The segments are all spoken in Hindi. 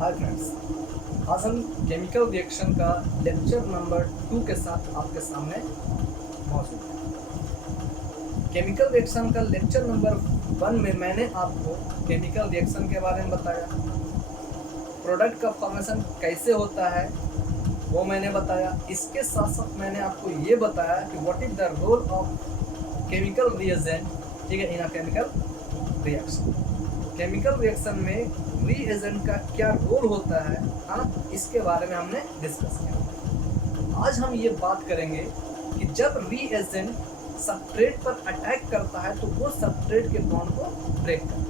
हाय फ्रेंड्स, आज हम केमिकल रिएक्शन का लेक्चर नंबर 2 के साथ आपके सामने मौजूद है। केमिकल रिएक्शन का लेक्चर नंबर 1 में मैंने आपको केमिकल रिएक्शन के बारे में बताया, प्रोडक्ट का फॉर्मेशन कैसे होता है वो मैंने बताया। इसके साथ साथ मैंने आपको ये बताया कि what is the role of chemical reagent, ठीक है, in a chemical reaction. Chemical reaction में रीएजेंट का क्या रोल होता है, हाँ, इसके बारे में हमने डिस्कस किया। आज हम ये बात करेंगे कि जब रीएजेंट सबस्ट्रेट पर अटैक करता है तो वो सबस्ट्रेट के बॉन्ड को ब्रेक करता है,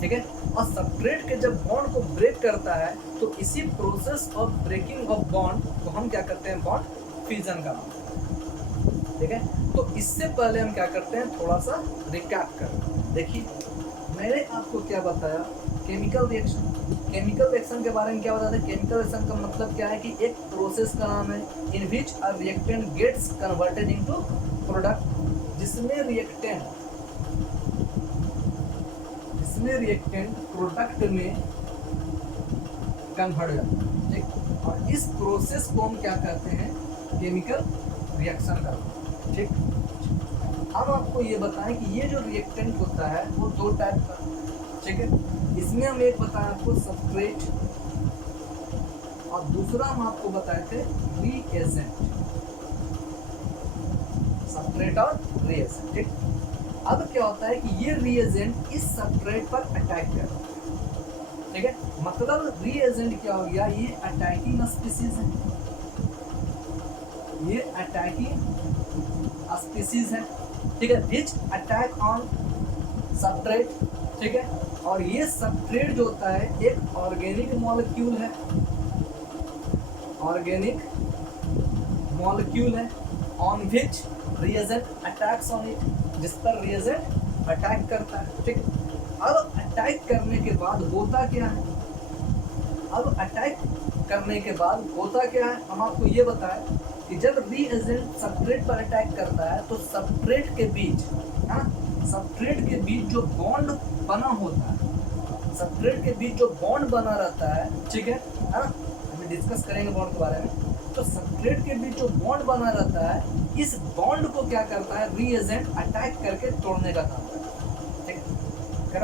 ठीक है। और सबस्ट्रेट के जब बॉन्ड को ब्रेक करता है तो इसी process of breaking of bond को हम क्या करते हैं, बॉन्ड फ्यूजन का नाम, ठीक है। तो इससे पहले हम क्या करते हैं, थोड़ा सा रिकैप करें। देखिए, मैंने आपको क्या बताया, केमिकल रिएक्शन के बारे में क्या बताया था। केमिकल रिएक्शन का मतलब क्या है कि एक प्रोसेस का नाम है in which a reactant gets converted into product, जिसमें रिएक्टेंट प्रोडक्ट में कन्वर्ट हो जाता है, ठीक। और इस प्रोसेस को हम क्या कहते हैं, केमिकल रिएक्शन करते हैं, ठीक। हम आपको ये बताएं कि ये जो रिएक्टेंट होता है वो दो टाइप का, ठीक है। इसमें हम एक बताएं आपको सबस्ट्रेट, और दूसरा हम आपको बताए थे रीएजेंट, सबस्ट्रेट और रीएजेंट, ठीक। अब क्या होता है कि ये रीएजेंट इस सबस्ट्रेट पर अटैक कर रहा है, ठीक है। मतलब रीएजेंट क्या हो गया, ये अटैकिंग स्पीसीज है, ये अटैकिंग स्पीसीज है, ठीक है, विच अटैक ऑन सबस्ट्रेट, ठीक है। और ये सबस्ट्रेट जो होता है एक ऑर्गेनिक मॉलिक्यूल है, on which reagent attacks on it, जिस पर रिएजेंट अटैक करता है, ठीक। अब अटैक करने के बाद होता क्या है, हम आपको ये बताएं कि जब रीएजेंट सबस्ट्रेट पर अटैक करता है तो सबस्ट्रेट के बीच, हाँ, सबस्ट्रेट के बीच जो बॉन्ड बना होता है, सबस्ट्रेट के बीच जो बॉन्ड बना रहता है, ठीक है, हाँ, हम डिस्कस करेंगे बॉन्ड के बारे में। तो सबस्ट्रेट के बीच जो बॉन्ड बना रहता है, इस बॉन्ड को क्या करता है, रीएजेंट अटैक करके तोड़ने का काम करता है, ठीक है।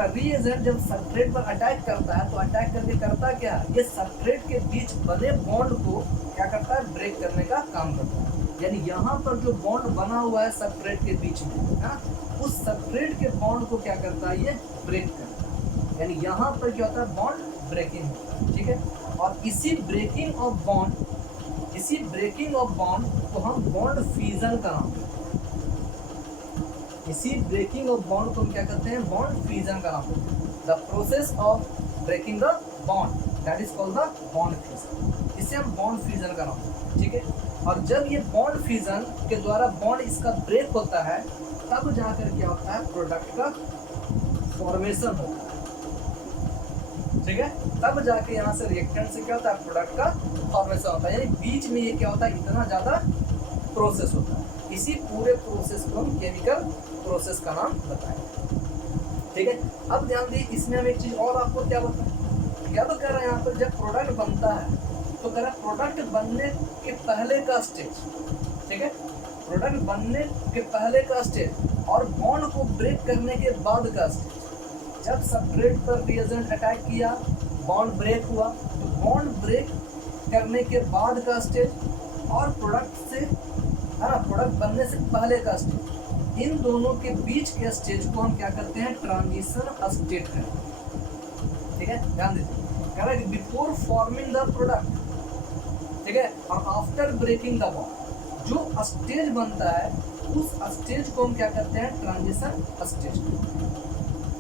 रीएजेंट जब सबस्ट्रेट पर अटैक करता है तो अटैक करके करता क्या है, ये सबस्ट्रेट के बीच बने बॉन्ड को क्या करता है, ब्रेक करने का काम करता है। यानी यहाँ पर जो बॉन्ड बना हुआ है सबस्ट्रेट के बीच में, हाँ, उस सबस्ट्रेट के बॉन्ड को क्या करता है, ये ब्रेक करता है। यानी यहाँ पर क्या होता है, बॉन्ड ब्रेकिंग होता है, ठीक है। और इसी ब्रेकिंग ऑफ बॉन्ड को हम बॉन्ड फ्यूजन का नाम देते हैं। इसी ब्रेकिंग ऑफ बॉन्ड को हम क्या कहते हैं, बॉन्ड फ्यूजन का नाम देते हैं। The process of breaking the bond, that is called the bond fusion. इसे हम बॉन्ड फ्यूजन का नाम देते हैं, ठीक है। और जब ये बॉन्ड फ्यूजन के द्वारा बॉन्ड इसका ब्रेक होता है, तब जाकर क्या होता है, प्रोडक्ट का फॉर्मेशन होता है, ठीक है। तब जाके यहाँ से रिएक्टेंट से क्या होता है, प्रोडक्ट का फॉर्मेशन होता है। यानी बीच में ये क्या होता है, इतना ज़्यादा प्रोसेस होता है। इसी पूरे प्रोसेस को हम केमिकल प्रोसेस का नाम बताएंगे, ठीक है। अब ध्यान दी, इसमें हम एक चीज़ और आपको क्या बताएं, क्या तो कह रहे हैं यहाँ पर, जब प्रोडक्ट बनता है तो कह रहे हैं प्रोडक्ट बनने के पहले का स्टेज, ठीक है, प्रोडक्ट बनने के पहले का स्टेज और बॉन्ड को ब्रेक करने के बाद का स्टेज। जब सबस्ट्रेट पर रिएजेंट अटैक किया, बॉन्ड ब्रेक हुआ, तो बॉन्ड ब्रेक करने के बाद का स्टेज और प्रोडक्ट से, है ना, प्रोडक्ट बनने से पहले का स्टेज, इन दोनों के बीच के स्टेज को हम क्या करते हैं, ट्रांजिशन स्टेट करते हैं, ठीक है। ध्यान दीजिए, कह रहा है कि बिफोर फॉर्मिंग द प्रोडक्ट, ठीक है, और आफ्टर ब्रेकिंग द बॉन्ड, जो स्टेज बनता है उस स्टेज को हम क्या करते हैं, ट्रांजिशन स्टेज,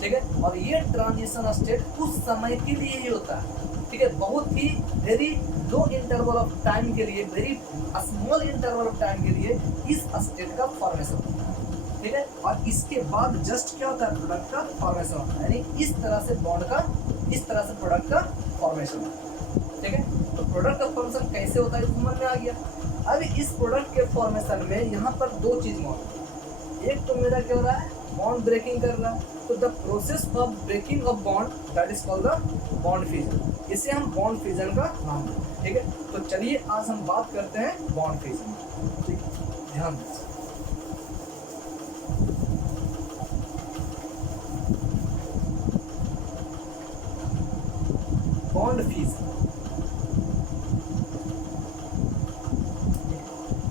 ठीक है। और ये ट्रांजिशन स्टेट उस समय के लिए ही होता है, ठीक है, बहुत ही very low interval of time के लिए, very small interval of time के लिए इस स्टेट का फॉर्मेशन होता है, ठीक है। और इसके बाद जस्ट क्या होता है, प्रोडक्ट का फॉर्मेशन होता है। यानी इस तरह से बॉन्ड का, इस तरह से प्रोडक्ट का फॉर्मेशन होता है, ठीक है। तो प्रोडक्ट का फॉर्मेशन कैसे होता है, समझ में आ गया। अब इस प्रोडक्ट के फॉर्मेशन में यहाँ पर दो चीज मौजूद है। एक तो मेरा क्या हो रहा है, बॉन्ड ब्रेकिंग कर रहा है, तो the process of breaking of bond that is called the bond fusion. इसे हम बॉन्ड फ्यूजन का नाम देते हैं। ठीक है, तो चलिए आज हम बात करते हैं बॉन्ड फ्यूजन। ठीक है, ध्यान दीजिए। बॉन्ड फ्यूजन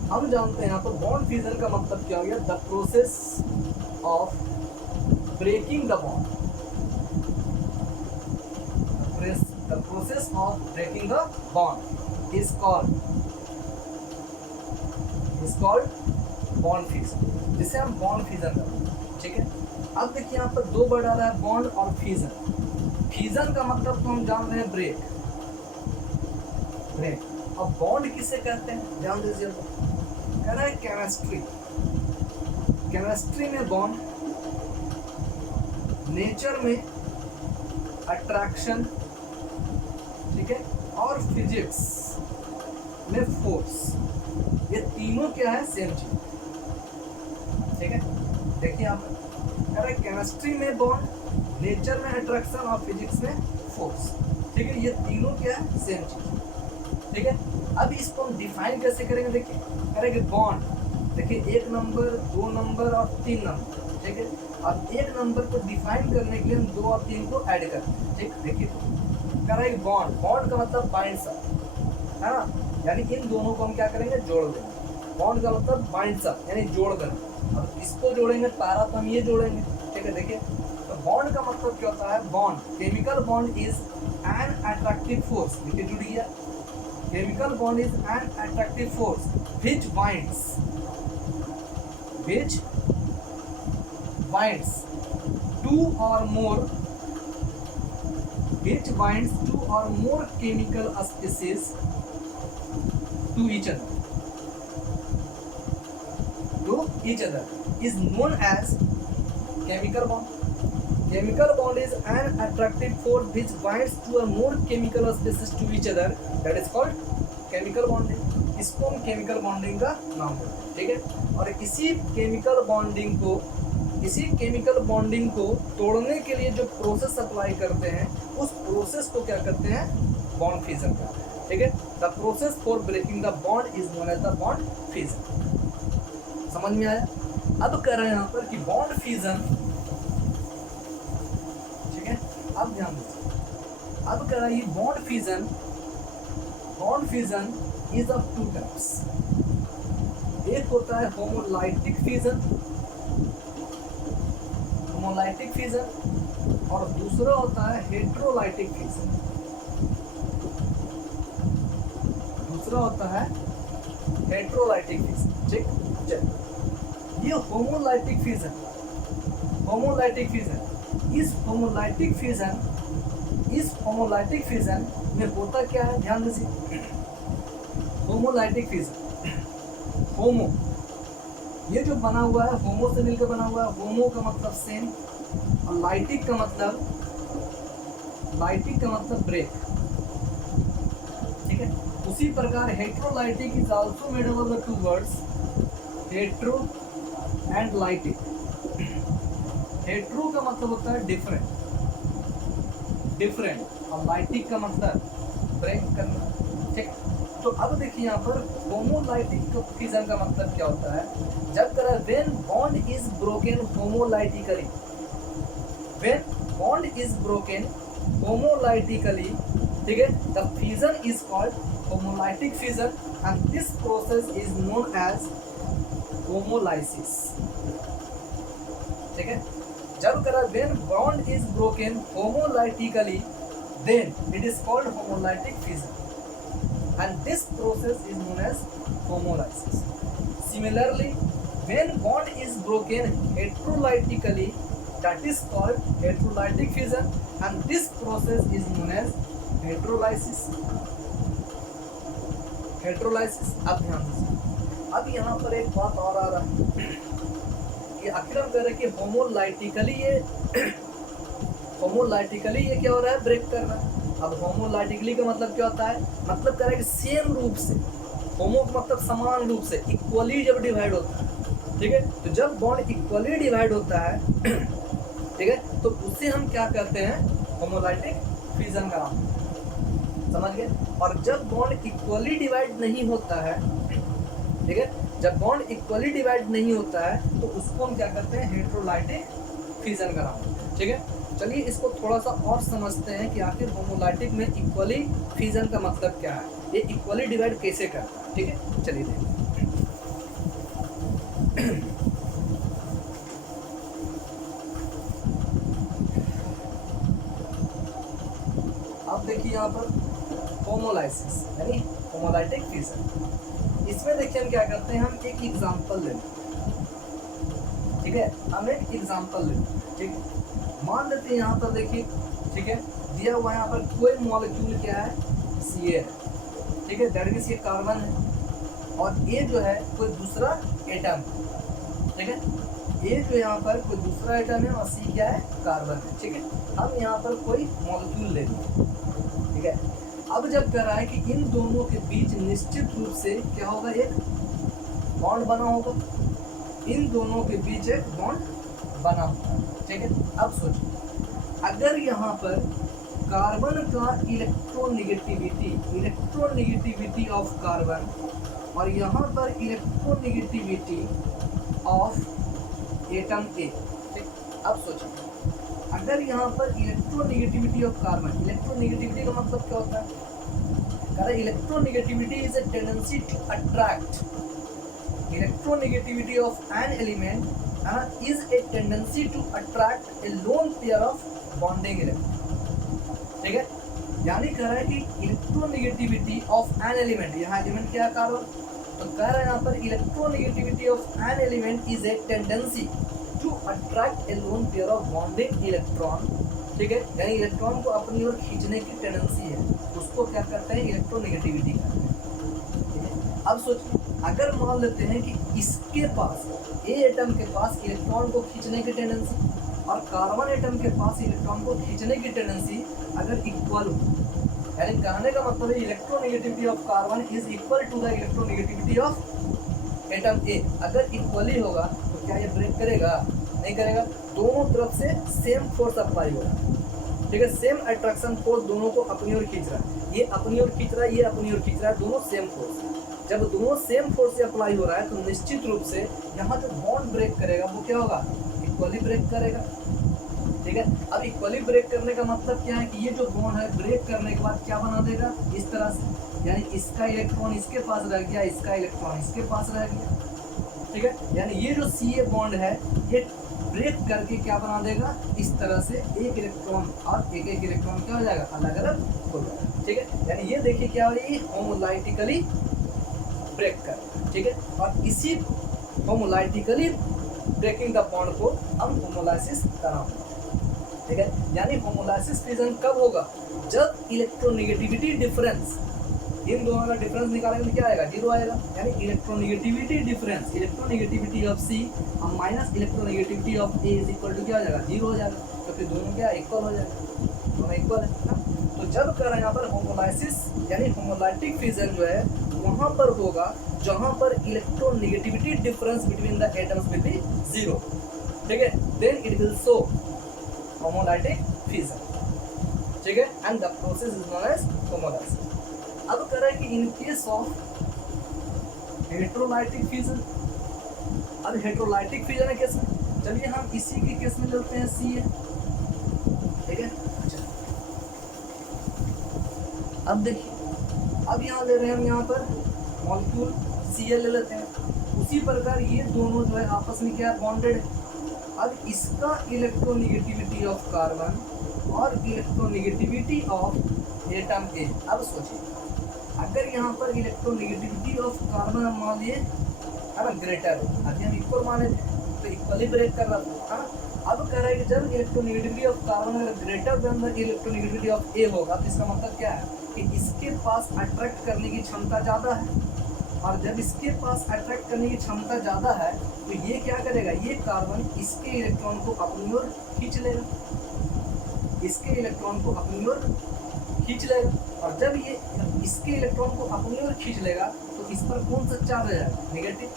हम जानते हैं यहाँ पर बॉन्ड फ्यूजन का मतलब क्या हो गया, the process of breaking the bond, the process of breaking the bond is called bond fusion, जिसे हम बॉन्ड फ्यूजन करते हैं। ठीक है, अब देखिए यहाँ पर दो वर्ड आ रहा है, बॉन्ड और फ्यूजन। फ्यूजन का मतलब तो हम जान रहे हैं ब्रेक, अब बॉन्ड किसे कहते हैं ध्यान दीजिए। तो कह रहा है केमिस्ट्री में बॉन्ड, नेचर में अट्रैक्शन, ठीक है, और फिजिक्स में फोर्स, ये तीनों क्या है, सेम चीज। ठीक है, देखिए आप कह रहे हैं केमिस्ट्री में बॉन्ड, नेचर में अट्रैक्शन और फिजिक्स में फोर्स। ठीक है, ये तीनों क्या है, सेम चीज। ठीक है, अब इसको हम डिफाइन कैसे करेंगे, देखिए करेंगे बॉन्ड, देखिए 1 नंबर, 2 नंबर और 3 नंबर। ठीक है, अब 1 नंबर को डिफाइन करने के लिए हम 2 और 3 को ऐड करते हैं। ठीक, देखिए करेंगे बॉन्ड, बॉन्ड का मतलब बाइंड्स अप, है ना, यानी इन दोनों को हम क्या करेंगे, जोड़ देंगे। बॉन्ड का मतलब बाइंड्स अप यानी जोड़ देना। अब इसको जोड़ेंगे पैरा तो हम ये जोड़ेंगे। ठीक है, देखिए तो बॉन्ड का मतलब क्या होता है, bond, chemical bond is an attractive force. देखिए जुड़ गया, chemical bond is an attractive force which binds two or more chemical species to each other is known as chemical bond. Chemical bond is an attractive force which binds two or more chemical species to each other, that is called chemical bonding. इसको हम chemical bonding का नाम देते हैं। ठीक है, और इसी chemical bonding को तोड़ने के लिए जो प्रोसेस अप्लाई करते हैं, उस प्रोसेस को क्या करते हैं, बॉन्ड फ्यूजन करते हैं। ठीक है, the process for breaking the bond is known as the bond fusion. समझ में आया? अब कर रहे हैं यहाँ पर कि बॉन्ड फ्यूजन, अब ध्यान दीजिए, अब कह रहा है bond fusion is of 2 types. एक होता है होमोलाइटिक फ्यूजन और दूसरा होता है हेट्रोलाइटिक फ्यूजन। ठीक, चलिए ये होमोलाइटिक फ्यूजन में होता क्या है, ध्यान दीजिए। होमोलाइटिक फ्यूजन, होमो ये जो बना हुआ है, होमो से मिलकर बना हुआ है। होमो का मतलब सेम और लाइटिक का मतलब ब्रेक। ठीक है, उसी प्रकार heterolytic is also made up of the 2 words hetero and lytic. Hetero का मतलब होता है डिफरेंट और लाइटिक का मतलब ब्रेक करना। ठीक, तो अब देखिए यहाँ पर होमोलाइटिक फ्यूजन का मतलब क्या होता है, जब करा when bond is broken homolytically, ठीक है, the fusion is called homolytic fusion and this process is known as homolysis. ठीक है, जब करा when bond is broken homolytically, then it is called homolytic fusion and this process is known as homolysis. Similarly, when bond is broken heterolytically, that is called heterolytic fusion and this process is known as heterolysis. अब ध्यान दीजिए, अब यहाँ पर एक बात और आ रहा है कि आखिर हम कह रहे हैं कि होमोलाइटिकली ये क्या हो रहा है, ब्रेक कर रहा है। अब होमोलाइटिकली का मतलब क्या होता है, मतलब कह रहा है कि सेम रूप से, होमो का मतलब समान रूप से, इक्वली जब डिवाइड होता है, ठीक है। तो जब बॉन्ड इक्वली डिवाइड होता है ठीक है, तो उसे हम क्या कहते हैं, होमोलाइटिक फिजन का नाम, समझ गए। और जब बॉन्ड इक्वली डिवाइड नहीं होता है ठीक है, जब बॉन्ड इक्वली डिवाइड नहीं होता है तो उसको हम क्या करते हैं, हेटेरोलाइटिक फिजन का नाम, ठीक है। चलिए इसको थोड़ा सा और समझते हैं कि आखिर होमोलाइटिक में इक्वली फिजन का मतलब क्या है, ये इक्वली डिवाइड कैसे करता है, ठीक है। चलिए देखिए अब देखिए यहाँ पर होमोलाइसिस यानी होमोलाइटिक फिजन। इसमें देखिए हम क्या करते हैं, हम एक एग्जांपल लेते हैं, ठीक है। हम एक एग्जांपल लेते हैं, ठीक है। मान लेते हैं यहाँ पर देखिए, ठीक है, दिया हुआ है यहाँ पर कोई मॉलिक्यूल क्या है, Ca है, ठीक है, दैट मींस ये कार्बन है, और ये जो है कोई दूसरा एटम, ठीक है। ये जो यहाँ पर कोई दूसरा एटम है और C क्या है, कार्बन है, ठीक है। हम यहाँ पर कोई मॉलिक्यूल ले लेते हैं, ठीक है। अब जब कह रहा है कि इन दोनों के बीच निश्चित रूप से क्या होगा, एक बॉन्ड बना होगा, इन दोनों के बीच एक बॉन्ड बना होगा, ठीक है। अब सोचिए अगर यहाँ पर कार्बन का इलेक्ट्रोनेगेटिविटी ऑफ कार्बन और यहाँ पर इलेक्ट्रोनेगेटिविटी ऑफ एटम ए, ठीक। अब सोचिए अगर यहाँ पर इलेक्ट्रोनेगेटिविटी ऑफ कार्बन, इलेक्ट्रोनेगेटिविटी का मतलब क्या होता है, कारण electronegativity is a tendency to attract, electronegativity of an element is a tendency to attract a lone pair of bonding element, ठीक है। यानी कह रहा है कि इलेक्ट्रोनेगेटिविटी ऑफ एन एलिमेंट, यहाँ एलिमेंट क्या है, कार्बन, तो कह रहा है यहाँ पर electronegativity of an element is a tendency to attract a lone pair of bonding electron, ठीक है। यानी इलेक्ट्रॉन को अपनी ओर खींचने की टेंडेंसी है, उसको क्या करते हैं, इलेक्ट्रोनेगेटिविटी कहते हैं, ठीक है। अब सोचिए अगर मान लेते हैं कि इसके पास, ए एटम के पास इलेक्ट्रॉन को खींचने की टेंडेंसी और कार्बन एटम के पास इलेक्ट्रॉन को खींचने की टेंडेंसी अगर इक्वल हो, यानी कहने का मतलब है electronegativity of carbon is equal to the electronegativity of atom A, अगर इक्वली होगा तो क्या ये ब्रेक करेगा, नहीं करेगा। दोनों तरफ से सेम फोर्स अप्लाई होगा, ठीक है, सेम अट्रैक्शन फोर्स दोनों को अपनी ओर खींच रहा है, ये अपनी ओर खींच रहा है, ये अपनी ओर खींच रहा है, दोनों सेम फोर्स। जब दोनों सेम फोर्स से अप्लाई हो रहा है तो निश्चित रूप से यहाँ जो बॉन्ड ब्रेक करेगा वो क्या होगा, इक्वली ब्रेक करेगा, ठीक है। अब इक्वली ब्रेक करने का मतलब क्या है कि ये जो बॉन्ड है ब्रेक करने के बाद क्या बना देगा, इस तरह से, यानी इसका इलेक्ट्रॉन इसके पास रह गया, इसका इलेक्ट्रॉन इसके पास रह गया, ठीक है। यानी ये जो Ca बॉन्ड है ये ब्रेक करके क्या बना देगा, इस तरह से एक इलेक्ट्रॉन और एक एक इलेक्ट्रॉन क्या हो जाएगा, अलग अलग हो जाएगा, ठीक है। यानी ये देखिए क्या हो रही है, होमोलाइटिकली ब्रेक कर, ठीक है। और इसी होमोलाइटिकली ब्रेकिंग द बॉन्ड को हम होमोलाइसिस कराएंगे, ठीक है। यानी होमोलाइसिस फिजन कब होगा, जब इलेक्ट्रोनेगेटिविटी डिफरेंस, इन दोनों का डिफरेंस निकालेंगे तो क्या आएगा, 0 आएगा। यानी electronegativity difference, electronegativity of C और minus electronegativity of A is equal to क्या हो जाएगा, 0 हो जाएगा, तो फिर दोनों क्या इक्वल हो जाएगा, दोनों इक्वल है ना। तो जब कर रहे हैं यहाँ पर होमोलाइसिस यानी होमोलाइटिक फिजन जो है वहाँ पर होगा जहाँ पर electronegativity difference between the atoms will be 0, ठीक है, then it will show homolytic fission, ठीक है, and the process is known as homolysis. अब कह रहा है कि in case of heterolytic fission, अब हेटेरोलाइटिक फिजन है केस में, चलिए हम इसी के केस में लेते हैं Ca, ठीक है। अब देखिए अब यहाँ ले रहे हैं हम यहाँ पर मॉलिक्यूल Cl ले लेते हैं, उसी प्रकार ये दोनों जो है आपस में क्या बॉन्डेड है। अब इसका इलेक्ट्रोनेगेटिविटी ऑफ कार्बन और इलेक्ट्रोनेगेटिविटी ऑफ एटम ए, अब सोचिए अगर यहाँ पर इलेक्ट्रोनेगेटिविटी ऑफ कार्बन हम मान लिए है ना ग्रेटर, अभी हम इक्वल माने थे तो इक्वली ब्रेक कर रहा था, है ना। अब कह रहा है कि जब इलेक्ट्रोनेगेटिविटी ऑफ कार्बन अगर greater than the electronegativity of A होगा तो इसका मतलब क्या है कि इसके पास अट्रैक्ट करने की क्षमता ज़्यादा है, और जब इसके पास अट्रैक्ट करने की क्षमता ज़्यादा है तो ये क्या करेगा, ये कार्बन इसके इलेक्ट्रॉन को अपनी ओर खींच लेगा, इसके इलेक्ट्रॉन को अपनी ओर खींच लेगा, और जब ये इसके इलेक्ट्रॉन को अपनी ओर खींच लेगा तो इस पर कौन सा चार्ज आ जाएगा, नेगेटिव,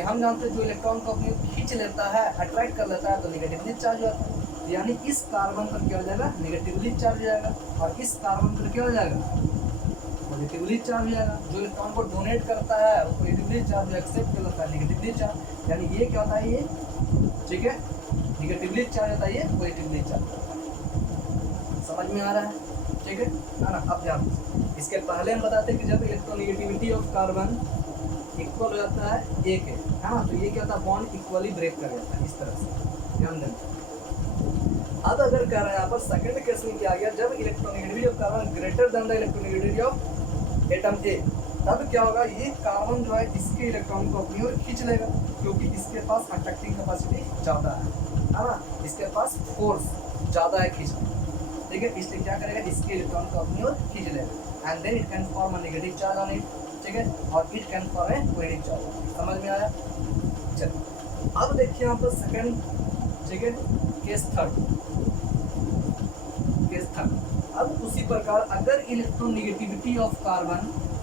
क्योंकि हम जानते हैं जो इलेक्ट्रॉन को अपनी ओर खींच लेता है, अट्रैक्ट कर लेता है, तो निगेटिवली चार्ज हो जाता है। तो यानी इस कार्बन पर क्या हो जाएगा, निगेटिवली चार्ज हो जाएगा, और इस कार्बन पर क्या हो जाएगा, पॉजिटिवली चार्ज हो जाएगा। जो इलेक्ट्रॉन को डोनेट करता है वो पॉजिटिवली चार्ज, एक्सेप्ट कर लेता है निगेटिवली चार्ज। यानी ये क्या होता है, ये ठीक है, निगेटिवली चार्ज होता है, ये पॉजिटिवली चार्ज। समझ में आ रहा है, ठीक है ना। अब ध्यान दीजिए, इसके पहले हम बताते हैं कि जब इलेक्ट्रोनेगेटिविटी ऑफ कार्बन इक्वल हो जाता है ए के, है ना, तो ये क्या होता है, बॉन्ड इक्वली ब्रेक कर जाता है, इस तरह से ध्यान देना। अब अगर कह रहे हैं यहाँ पर सेकंड केस में क्या आ गया, जब electronegativity of carbon greater than the electronegativity of atom ए, तब क्या होगा, ये कार्बन जो है इसके इलेक्ट्रॉन को अपनी ओर खींच लेगा, क्योंकि इसके पास अट्रैक्टिंग कैपेसिटी ज़्यादा है ना, इसके पास फोर्स ज़्यादा है खींचने, ठीक है। इसलिए क्या करेगा, इसके इलेक्ट्रॉन को अपनी ओर खींच लेगा, and then it can form a negative charge on it, ठीक है, और it can form a positive charge. समझ में आया। चलिए अब देखिए यहाँ पर सेकंड, ठीक है, केस थर्ड। अब उसी प्रकार अगर इलेक्ट्रोनेगेटिविटी ऑफ कार्बन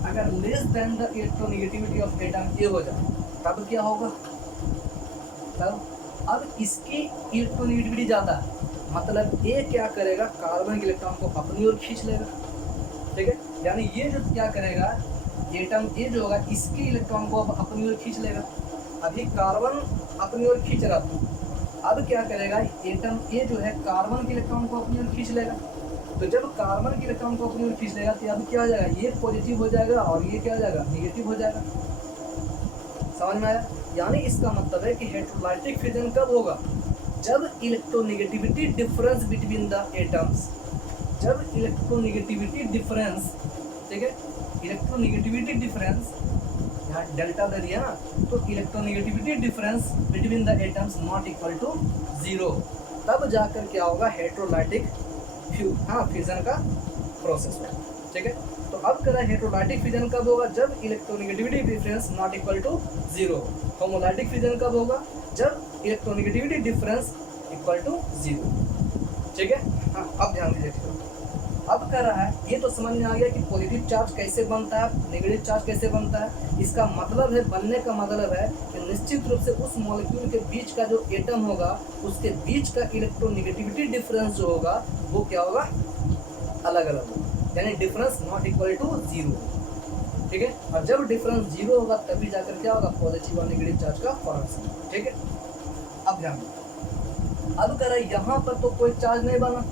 अगर less than the electronegativity of atom ए हो जाए, तब क्या होगा, तब अब इसकी इलेक्ट्रोनेगेटिविटी ज़्यादा है, मतलब ए क्या करेगा, कार्बन के इलेक्ट्रॉन को अपनी ओर खींच लेगा, ठीक है। यानी ये जो क्या करेगा, एटम ए जो होगा इसके इलेक्ट्रॉन को अपनी ओर खींच लेगा। अभी कार्बन अपनी ओर खींच रहा था, अब क्या करेगा, एटम ए जो है कार्बन के इलेक्ट्रॉन को अपनी ओर खींच लेगा। तो जब कार्बन के इलेक्ट्रॉन को अपनी ओर खींच लेगा तो अब क्या हो जाएगा, ये पॉजिटिव हो जाएगा और ये क्या हो जाएगा, निगेटिव हो जाएगा। समझ में आया। यानी इसका मतलब है कि हेटेरोलाइटिक फ्यूजन कब होगा, जब electronegativity difference between the atoms, जब इलेक्ट्रोनेगेटिविटी डिफरेंस, ठीक है, इलेक्ट्रोनेगेटिविटी डिफरेंस यहाँ डेल्टा दे दिया ना, तो electronegativity difference between the atoms not equal to 0, तब जाकर क्या होगा, हेटेरोलाइटिक फ्यूजन का प्रोसेस होगा, ठीक है। तो अब करा हेटेरोलाइटिक फ्यूजन कब होगा, जब electronegativity difference not equal to 0। Homolytic fusion कब होगा, जब इलेक्ट्रोनेगेटिविटी डिफरेंस इक्वल टू 0, ठीक है। हाँ अब ध्यान दीजिए, अब कह रहा है, ये तो समझ में आ गया कि पॉजिटिव चार्ज कैसे बनता है, नेगेटिव चार्ज कैसे बनता है। इसका मतलब है, बनने का मतलब है कि निश्चित रूप से उस मॉलिक्यूल के बीच का जो एटम होगा उसके बीच का इलेक्ट्रोनेगेटिविटी डिफरेंस जो होगा वो क्या होगा, अलग अलग होगा, यानी डिफरेंस नॉट इक्वल टू 0, ठीक है। और जब डिफरेंस 0 होगा तभी जाकर क्या होगा, पॉजिटिव और नेगेटिव चार्ज का फॉर्मेशन, ठीक है। अब ध्यान दो, अब कह रहा है यहाँ पर तो कोई चार्ज नहीं बना,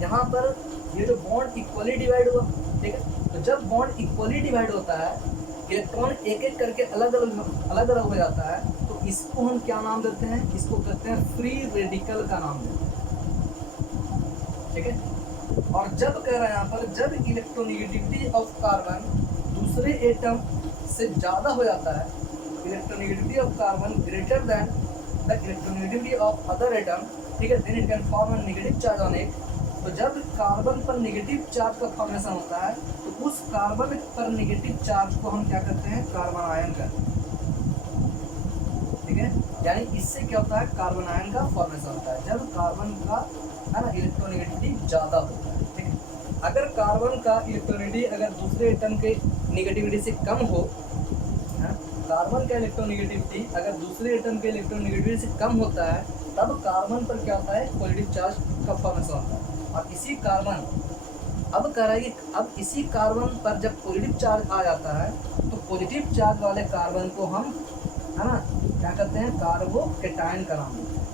यहाँ पर ये जो बॉन्ड इक्वली डिवाइड हुआ, ठीक है। तो जब बॉन्ड इक्वली डिवाइड होता है, इलेक्ट्रॉन एक एक करके अलग अलग हो जाता है, तो इसको हम क्या नाम देते हैं, इसको कहते हैं फ्री रेडिकल का नाम देते हैं, ठीक है। और जब कह रहा है यहाँ पर, जब इलेक्ट्रोनेगेटिविटी ऑफ कार्बन दूसरे एटम से ज़्यादा हो जाता है, electronegativity of carbon greater than the electronegativity of other atom, ठीक है, then it can form a negative charge on it. तो जब कार्बन पर नेगेटिव चार्ज का फॉर्मेशन होता है, तो उस कार्बन पर नेगेटिव चार्ज को हम क्या करते हैं, कार्बन आयन कहते हैं, ठीक है। यानी इससे क्या होता है, कार्बन आयन का फॉर्मेशन होता है, जब कार्बन का है ना इलेक्ट्रोनेगेटिविटी ज़्यादा होता है, ठीक है। अगर कार्बन का इलेक्ट्रोनेगेटिविटी अगर दूसरे एटम के नेगेटिविटी से कम हो, कार्बन का इलेक्ट्रोनेगेटिविटी अगर दूसरे एटम के इलेक्ट्रोनेगेटिविटी से कम होता है, तब कार्बन पर क्या होता है, पॉजिटिव चार्ज का फॉर्मेशन होता है। और इसी कार्बन, अब कह रहा है कि अब इसी कार्बन पर जब पॉजिटिव चार्ज आ जाता है, तो पॉजिटिव चार्ज वाले कार्बन को हम है ना क्या कहते हैं, कार्बोकेटायन का नाम देते हैं,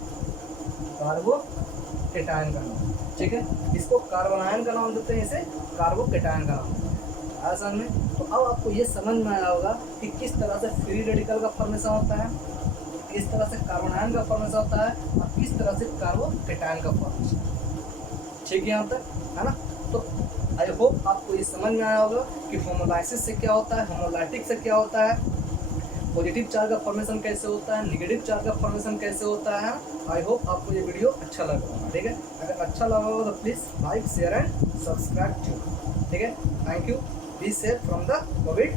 कार्बोकेटायन का नाम, ठीक है। इसको कार्बन आयन का नाम देते हैं, इसे कार्बोकेटायन का नाम देते हैं। आया समझ में। तो अब आपको ये समझ में आया होगा कि किस तरह से फ्री रेडिकल का फॉर्मेशन होता है, किस तरह से कार्बन आयन का फॉर्मेशन होता है, और किस तरह से कार्बोकेटायन का फॉर्मेशन, ठीक है यहाँ तक, है ना। तो आई होप आपको ये समझ में आया होगा कि होमोलाइसिस से क्या होता है, होमोलाइटिक से क्या होता है, पॉजिटिव चार्ज का फॉर्मेशन कैसे होता है, नेगेटिव चार्ज का फॉर्मेशन कैसे होता है। आई होप आपको ये वीडियो अच्छा लगा होगा, ठीक है। अगर अच्छा लगा होगा तो please like, share and subscribe to, ठीक है। Thank you, be safe from the Covid.